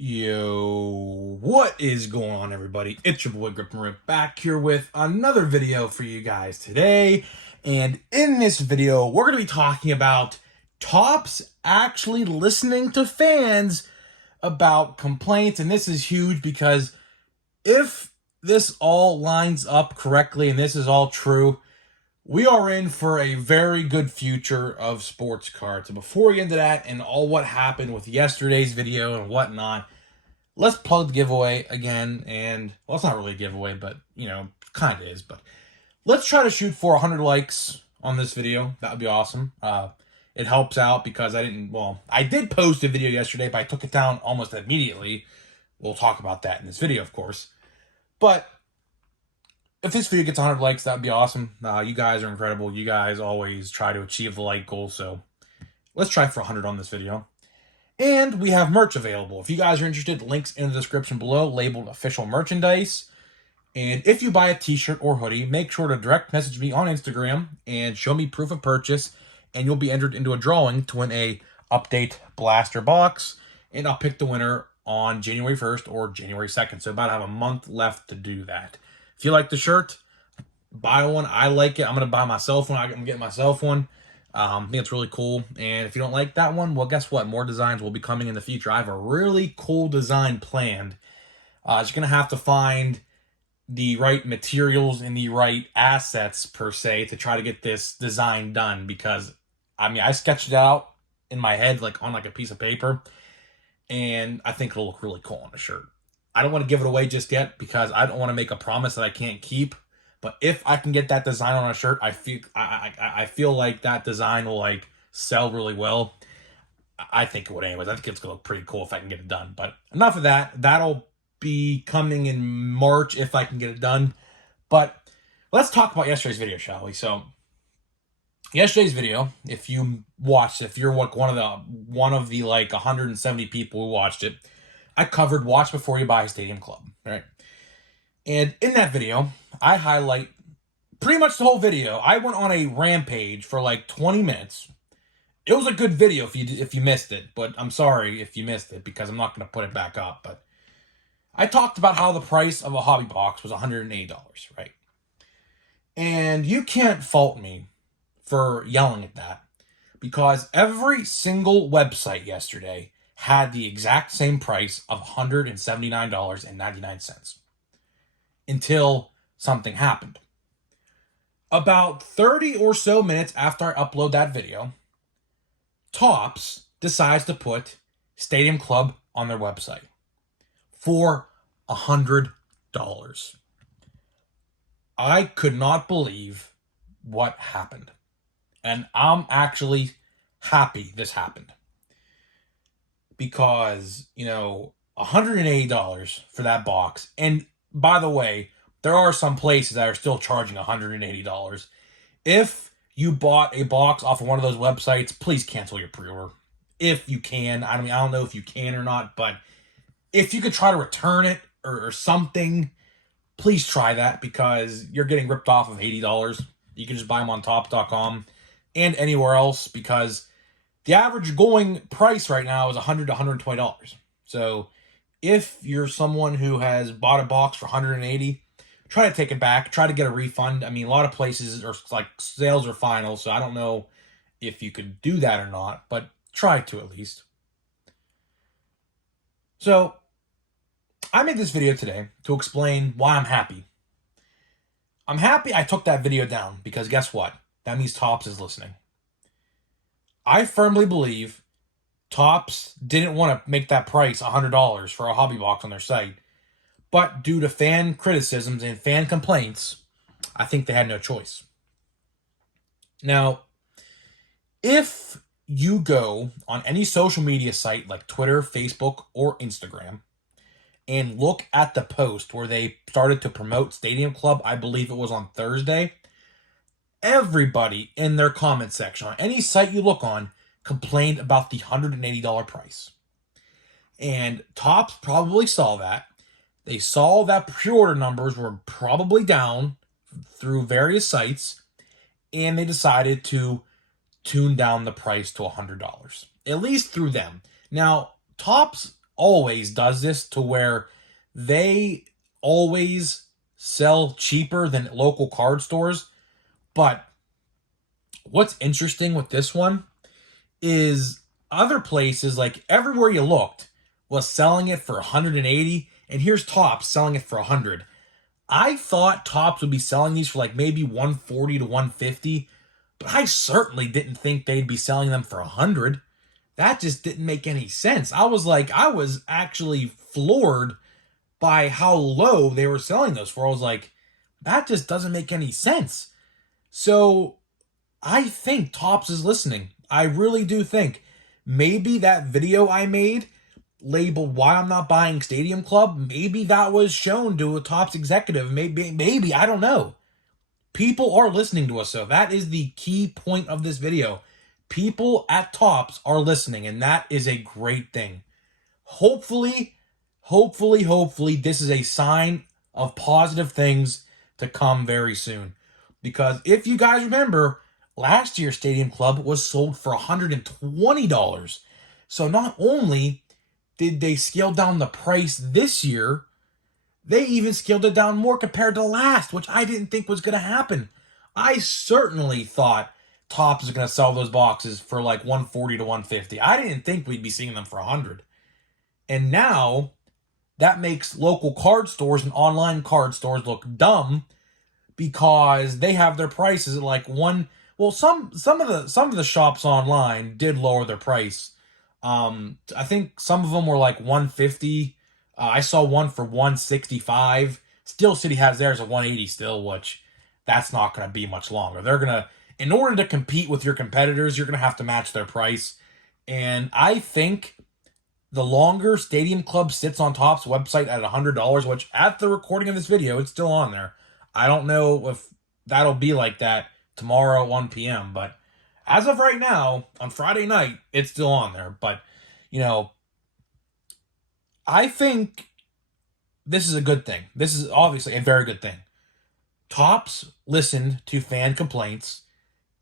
Yo, what is going on, everybody? It's your boy Grip and Rip back here with another video for you guys today. And in this video, we're going to be talking about Topps actually listening to fans about complaints. And this is huge because if this all lines up correctly and this is all true, we are in for a very good future of sports cards. And before we get into that and all what happened with yesterday's video and whatnot, let's plug the giveaway again. And, well, it's not really a giveaway, but, kind of is. But let's try to shoot for 100 likes on this video. That would be awesome. It helps out because I did post a video yesterday, but I took it down almost immediately. We'll talk about that in this video, of course. But if this video gets 100 likes, that would be awesome. You guys are incredible. You guys always try to achieve the like goal, so let's try for 100 on this video. And we have merch available. If you guys are interested, links in the description below labeled official merchandise. And if you buy a t-shirt or hoodie, make sure to direct message me on Instagram and show me proof of purchase, and you'll be entered into a drawing to win a update blaster box. And I'll pick the winner on January 1st or January 2nd. So about have a month left to do that. If you like the shirt, buy one. I like it. I'm going to buy myself one. I'm getting myself one. I think it's really cool. And if you don't like that one, well, guess what? More designs will be coming in the future. I have a really cool design planned. You're going to have to find the right materials and the right assets, per se, to try to get this design done. Because, I sketched it out in my head, on a piece of paper. And I think it'll look really cool on a shirt. I don't want to give it away just yet because I don't want to make a promise that I can't keep. But if I can get that design on a shirt, I feel like that design will sell really well. I think it would anyways. I think it's gonna look pretty cool if I can get it done. But enough of that. That'll be coming in March if I can get it done. But let's talk about yesterday's video, shall we? So yesterday's video, if you watched it, if you're one of the 170 people who watched it, I covered Watch Before You Buy Stadium Club, right? And in that video, I highlight pretty much the whole video. I went on a rampage for 20 minutes. It was a good video if you missed it, but I'm sorry if you missed it because I'm not going to put it back up. But I talked about how the price of a hobby box was $180, right? And you can't fault me for yelling at that because every single website yesterday had the exact same price of $179.99 until something happened. About 30 or so minutes after I upload that video, Topps decides to put Stadium Club on their website for $100. I could not believe what happened. And I'm actually happy this happened. Because, $180 for that box. And by the way, there are some places that are still charging $180. If you bought a box off of one of those websites, please cancel your pre-order. If you can. I don't know if you can or not, but if you could try to return it or something, please try that because you're getting ripped off of $80. You can just buy them on Topps.com and anywhere else because the average going price right now is $100 to $120. So if you're someone who has bought a box for $180, try to take it back. Try to get a refund. A lot of places are sales are final, so I don't know if you could do that or not, but try to at least. So I made this video today to explain why I'm happy. I'm happy I took that video down because guess what? That means Topps is listening. I firmly believe Topps didn't want to make that price $100 for a hobby box on their site. But due to fan criticisms and fan complaints, I think they had no choice. Now, if you go on any social media site like Twitter, Facebook, or Instagram, and look at the post where they started to promote Stadium Club, I believe it was on Thursday, everybody in their comment section on any site you look on complained about the $180 price. And Topps probably saw that. They saw that pre-order numbers were probably down through various sites, and they decided to tune down the price to $100, at least through them. Now, Topps always does this to where they always sell cheaper than local card stores. But what's interesting with this one is other places, like everywhere you looked, was selling it for 180, and here's Topps selling it for 100. I thought Topps would be selling these for like maybe 140 to 150, but I certainly didn't think they'd be selling them for 100. That just didn't make any sense. I was actually floored by how low they were selling those for. I was like, that just doesn't make any sense. So I think Topps is listening. I really do think. Maybe that video I made labeled "Why I'm Not Buying Stadium Club," maybe that was shown to a Topps executive. Maybe, I don't know. People are listening to us, so that is the key point of this video. People at Topps are listening, and that is a great thing. Hopefully, this is a sign of positive things to come very soon. Because if you guys remember, last year's Stadium Club was sold for $120. So not only did they scale down the price this year, they even scaled it down more compared to last, which I didn't think was going to happen. I certainly thought Topps was going to sell those boxes for like 140 to 150. I didn't think we'd be seeing them for 100. And now that makes local card stores and online card stores look dumb because they have their prices at like one. Well, some of the shops online did lower their price. I think some of them were like 150. I saw one for 165. Steel City has theirs at 180 still, which that's not going to be much longer. They're going to, in order to compete with your competitors, you're going to have to match their price. And I think the longer Stadium Club sits on Topps website at $100, which at the recording of this video, it's still on there. I don't know if that'll be like that tomorrow at 1 p.m. But as of right now, on Friday night, it's still on there. But, you know, I think this is a good thing. This is obviously a very good thing. Topps listened to fan complaints,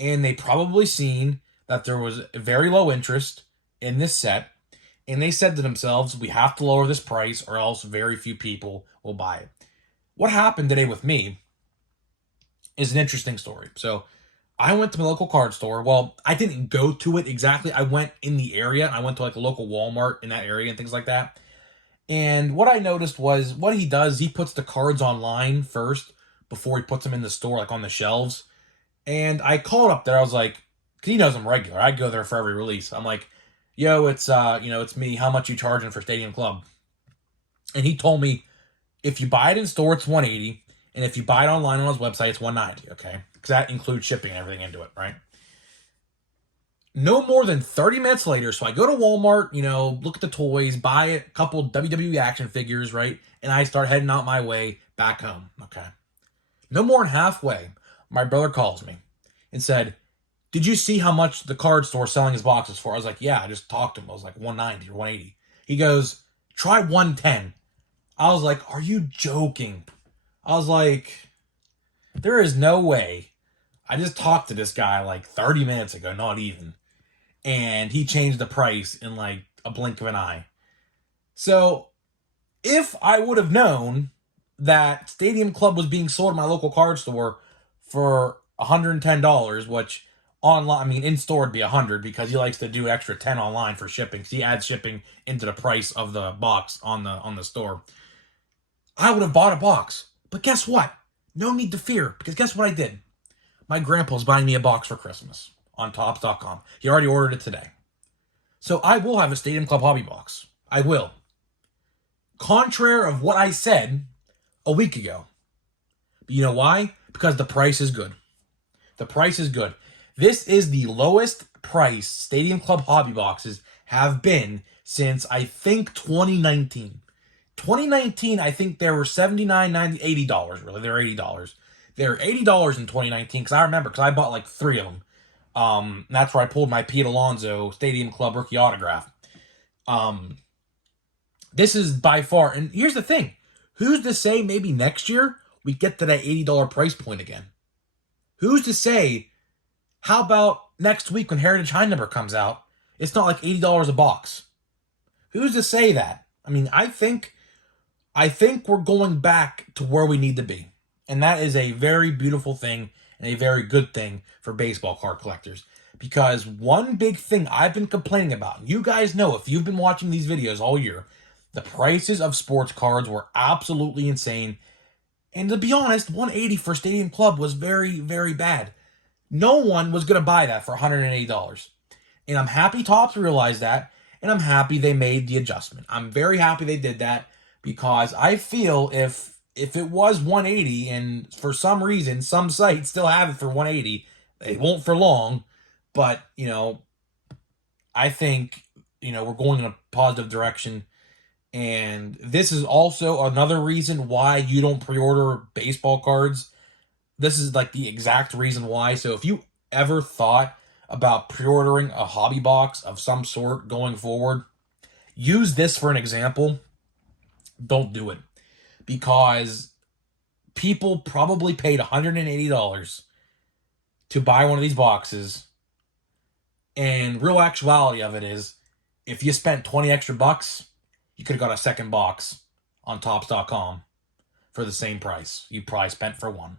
and they probably seen that there was very low interest in this set, and they said to themselves, we have to lower this price or else very few people will buy it. What happened today with me is an interesting story. So I went to my local card store. Well, I didn't go to it exactly. I went in the area. I went to like a local Walmart in that area and things like that. And what I noticed was what he does, he puts the cards online first before he puts them in the store, like on the shelves. And I called up there. I was like, because he knows I'm regular. I go there for every release. I'm like, yo, it's me. How much you charging for Stadium Club? And he told me, if you buy it in store, it's 180. And if you buy it online on his website, it's 190, okay? Because that includes shipping and everything into it, right? No more than 30 minutes later, so I go to Walmart, look at the toys, buy a couple WWE action figures, right? And I start heading out my way back home, okay? No more than halfway, my brother calls me and said, did you see how much the card store selling his boxes for? I was like, yeah, I just talked to him. I was like, 190 or 180. He goes, try 110. I was like, are you joking? I was like, there is no way. I just talked to this guy like 30 minutes ago, not even. And he changed the price in like a blink of an eye. So if I would have known that Stadium Club was being sold at my local card store for $110, which online, in store would be 100 because he likes to do extra 10 online for shipping. So he adds shipping into the price of the box on the store. I would have bought a box. But guess what? No need to fear, because guess what I did? My grandpa's buying me a box for Christmas on Topps.com. He already ordered it today. So I will have a Stadium Club hobby box. I will. Contrary of what I said a week ago. But you know why? Because the price is good. The price is good. This is the lowest price Stadium Club hobby boxes have been since, I think, 2019. 2019, I think there were $79, $90, $80, really. They're $80. They're $80 in 2019, because I remember, because I bought like 3 of them. That's where I pulled my Pete Alonso Stadium Club rookie autograph. This is by far, and here's the thing. Who's to say maybe next year we get to that $80 price point again? Who's to say, how about next week when Heritage High Number comes out, it's not like $80 a box? Who's to say that? I mean, I think we're going back to where we need to be. And that is a very beautiful thing and a very good thing for baseball card collectors. Because one big thing I've been complaining about, and you guys know if you've been watching these videos all year, the prices of sports cards were absolutely insane. And to be honest, 180 for Stadium Club was very, very bad. No one was going to buy that for $180. And I'm happy Topps realized that, and I'm happy they made the adjustment. I'm very happy they did that because I feel if it was 180 and for some reason some sites still have it for 180, they won't for long, but I think we're going in a positive direction. And this is also another reason why you don't pre-order baseball cards. This is like the exact reason why. So if you ever thought about pre-ordering a hobby box of some sort going forward, use this for an example. Don't do it. Because people probably paid $180 to buy one of these boxes. And real actuality of it is, if you spent 20 extra bucks, you could have got a second box on Topps.com for the same price you probably spent for one.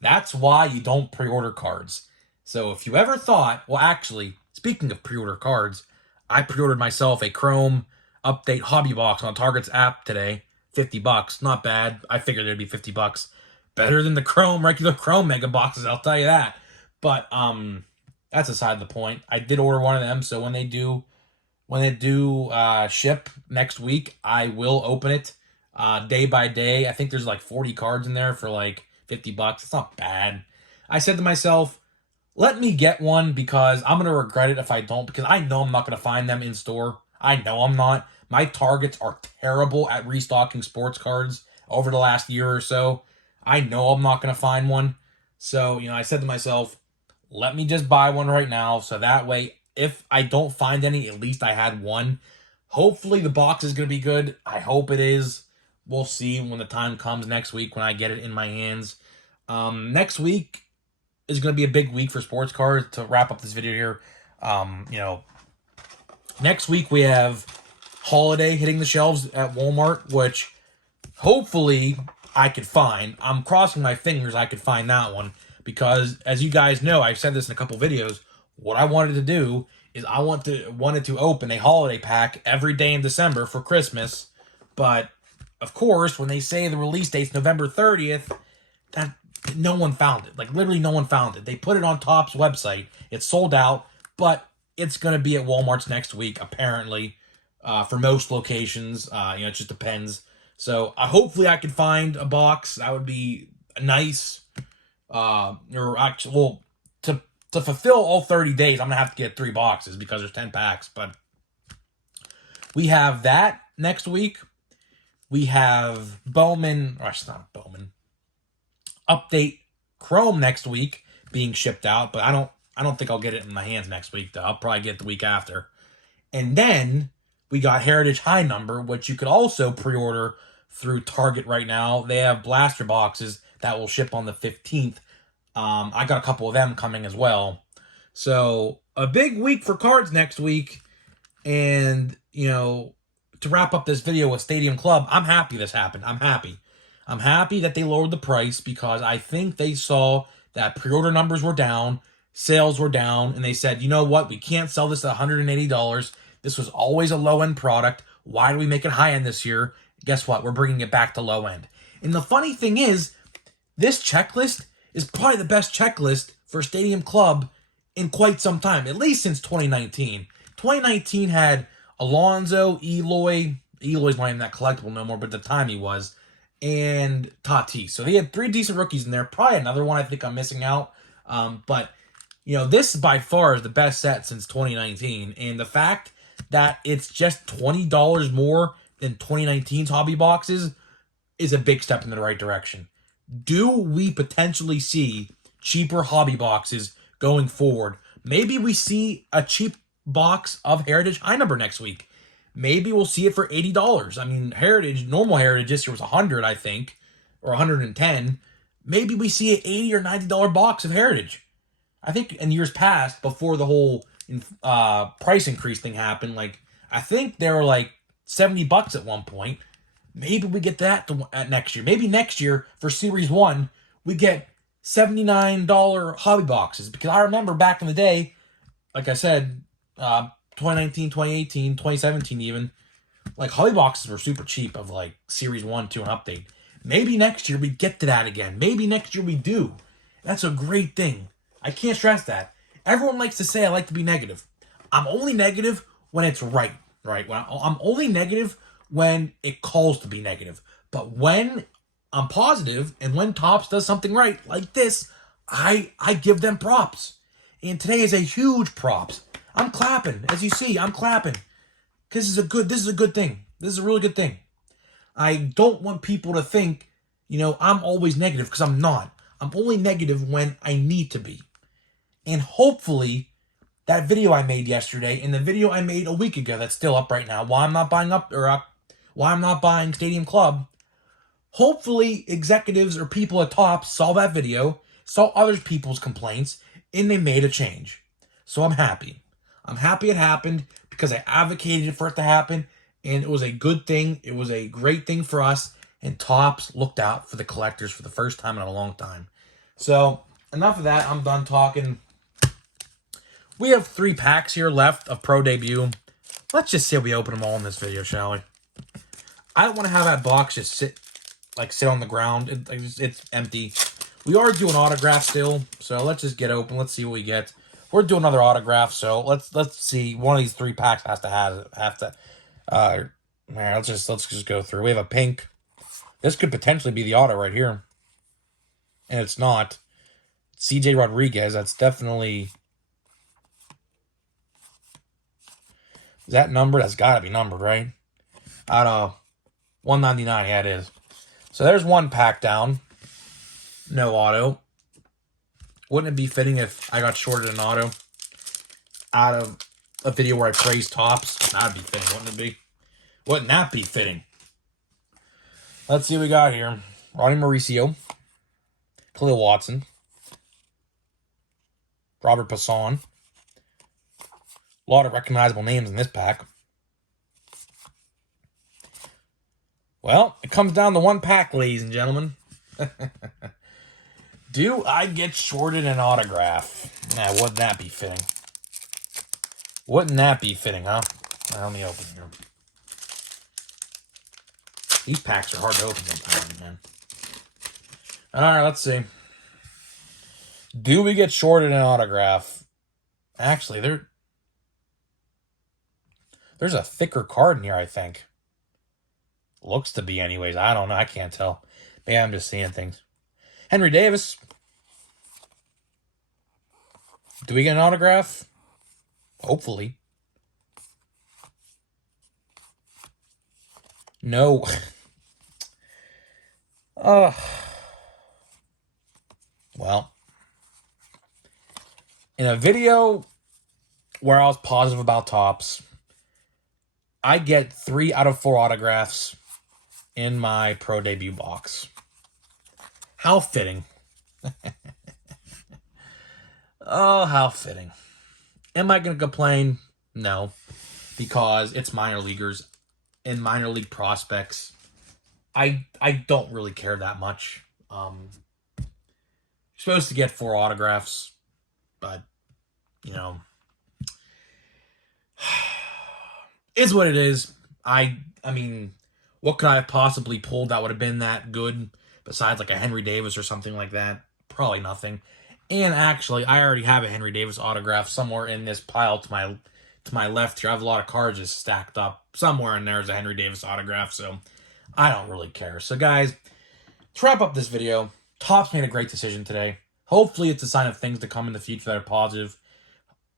That's why you don't pre-order cards. So if you ever thought, well, actually, speaking of pre-order cards, I pre-ordered myself a Chrome Update hobby box on Target's app today. $50, not bad. I figured it'd be $50. Better than the regular Chrome mega boxes, I'll tell you that. But that's aside the point. I did order one of them, so when they do ship next week, I will open it day by day. I think there's like 40 cards in there for like $50. It's not bad. I said to myself, let me get one because I'm going to regret it if I don't, because I know I'm not going to find them in store. I know I'm not. My Targets are terrible at restocking sports cards over the last year or so. I know I'm not going to find one. So, I said to myself, let me just buy one right now. So that way, if I don't find any, at least I had one. Hopefully the box is going to be good. I hope it is. We'll see when the time comes next week when I get it in my hands. Next week is going to be a big week for sports cards. To wrap up this video here, next week we have Holiday hitting the shelves at Walmart, which hopefully I could find. I'm crossing my fingers I could find that one because, as you guys know, I've said this in a couple videos, what I wanted to do is I wanted to open a holiday pack every day in December for Christmas. But, of course, when they say the release date's November 30th, that no one found it. Like, literally no one found it. They put it on Topps website. It's sold out, but it's going to be at Walmart's next week, apparently, for most locations. It just depends. So, hopefully I can find a box. That would be nice. To fulfill all 30 days, I'm going to have to get 3 boxes because there's 10 packs. But we have that next week. We have Bowman, or it's not Bowman, Update Chrome next week being shipped out. But I don't think I'll get it in my hands next week, though. I'll probably get it the week after. And then we got Heritage High Number, which you could also pre-order through Target right now. They have blaster boxes that will ship on the 15th. I got a couple of them coming as well. So, a big week for cards next week. And, to wrap up this video with Stadium Club, I'm happy this happened. I'm happy. I'm happy that they lowered the price because I think they saw that pre-order numbers were down, sales were down, and they said, you know what, we can't sell this at $180. This was always a low-end product. Why do we make it high-end this year? Guess what? We're bringing it back to low-end. And the funny thing is, this checklist is probably the best checklist for Stadium Club in quite some time, at least since 2019. 2019 had Alonso, Eloy. Eloy's not even that collectible no more, but at the time he was. And Tatis. So they had 3 decent rookies in there. Probably another one I think I'm missing out. But, this by far is the best set since 2019. And the fact that it's just $20 more than 2019's hobby boxes is a big step in the right direction. Do we potentially see cheaper hobby boxes going forward? Maybe we see a cheap box of Heritage High Number next week. Maybe we'll see it for $80. I mean, normal Heritage this year was $100, I think, or $110. Maybe we see an $80 or $90 box of Heritage. I think in years past, before the whole price increase thing happened, I think they were $70 at one point. Maybe we get that next year. Maybe next year for Series 1, we get $79 hobby boxes. Because I remember back in the day, like I said, 2019, 2018, 2017 even, like hobby boxes were super cheap of like Series 1, 2, and update. Maybe next year we get to that again. Maybe next year we do. That's a great thing. I can't stress that. Everyone likes to say I like to be negative. I'm only negative when it's right? I'm only negative when it calls to be negative. But when I'm positive and when Topps does something right, like this, I give them props. And today is a huge props. I'm clapping. As you see, I'm clapping. Because this is a good thing. This is a really good thing. I don't want people to think, I'm always negative, because I'm not. I'm only negative when I need to be. And hopefully, that video I made yesterday and the video I made a week ago that's still up right now, why I'm not buying Stadium Club, hopefully executives or people at Topps saw that video, saw other people's complaints, and they made a change. So I'm happy. I'm happy it happened because I advocated for it to happen, and it was a good thing. It was a great thing for us, and Topps looked out for the collectors for the first time in a long time. So enough of that. I'm done talking. We have 3 packs here left of Pro Debut. Let's just say we open them all in this video, shall we? I don't want to have that box just sit on the ground. It's empty. We are doing autographs still, so let's just get open. Let's see what we get. We're doing another autograph, so let's see. One of these 3 packs has to. Let's just go through. We have a pink. This could potentially be the auto right here, and it's not. CJ Rodriguez. That's definitely. Is that numbered? That's got to be numbered, right? Out of 199. Yeah, it is. So there's 1 pack down. No auto. Wouldn't it be fitting if I got shorted an auto out of a video where I praise Topps? That'd be fitting, wouldn't it be? Wouldn't that be fitting? Let's see what we got here. Ronnie Mauricio. Khalil Watson. Robert Passon. A lot of recognizable names in this pack. Well, it comes down to 1 pack, ladies and gentlemen. Do I get shorted an autograph? Nah, wouldn't that be fitting? Wouldn't that be fitting, huh? Let me open here. These packs are hard to open sometimes, man. Alright, let's see. Do we get shorted an autograph? Actually, there's a thicker card in here, I think. Looks to be anyways. I don't know. I can't tell. Maybe I'm just seeing things. Henry Davis. Do we get an autograph? Hopefully. No. Well. In a video where I was positive about Topps, I get 3 out of 4 autographs in my Pro Debut box. How fitting. Oh, how fitting. Am I going to complain? No. Because it's minor leaguers and minor league prospects. I don't really care that much. You're supposed to get 4 autographs. But, is what it is. I mean, what could I have possibly pulled that would have been that good besides like a Henry Davis or something like that? Probably nothing. And actually, I already have a Henry Davis autograph somewhere in this pile to my left here. I have a lot of cards just stacked up. Somewhere in there is a Henry Davis autograph, so I don't really care. So guys, to wrap up this video, Topps made a great decision today. Hopefully it's a sign of things to come in the future that are positive.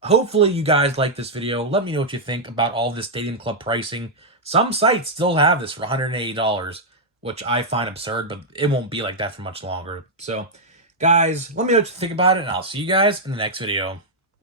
Hopefully you guys like this video. Let me know what you think about all this Stadium Club pricing. Some sites still have this for $180, which I find absurd, but it won't be like that for much longer. So, guys, let me know what you think about it, and I'll see you guys in the next video.